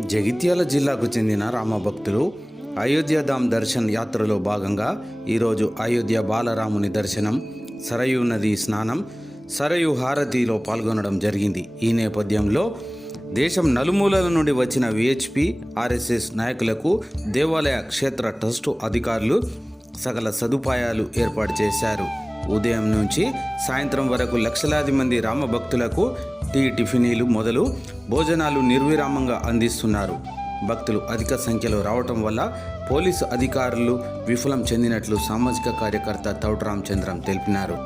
జగిత్యాల జిల్లాకు చెందిన రామభక్తులు అయోధ్యధామ్ దర్శన్ యాత్రలో భాగంగా ఈరోజు అయోధ్య బాలరాముని దర్శనం సరయు నది స్నానం సరయు హారతిలో పాల్గొనడం జరిగింది. ఈ నేపథ్యంలో దేశం నలుమూలల నుండి వచ్చిన విహెచ్పి ఆర్ఎస్ఎస్ నాయకులకు దేవాలయ క్షేత్ర ట్రస్టు అధికారులు సకల సదుపాయాలు ఏర్పాటు చేశారు. ఉదయం నుంచి సాయంత్రం వరకు లక్షలాది మంది రామభక్తులకు టీ టిఫినీలు మొదలు భోజనాలు నిర్విరామంగా అందిస్తున్నారు. భక్తులు అధిక సంఖ్యలో రావటం వల్ల పోలీసు అధికారులు విఫలం చెందినట్లు సామాజిక కార్యకర్త తౌట్ రామచంద్రం తెలిపినారు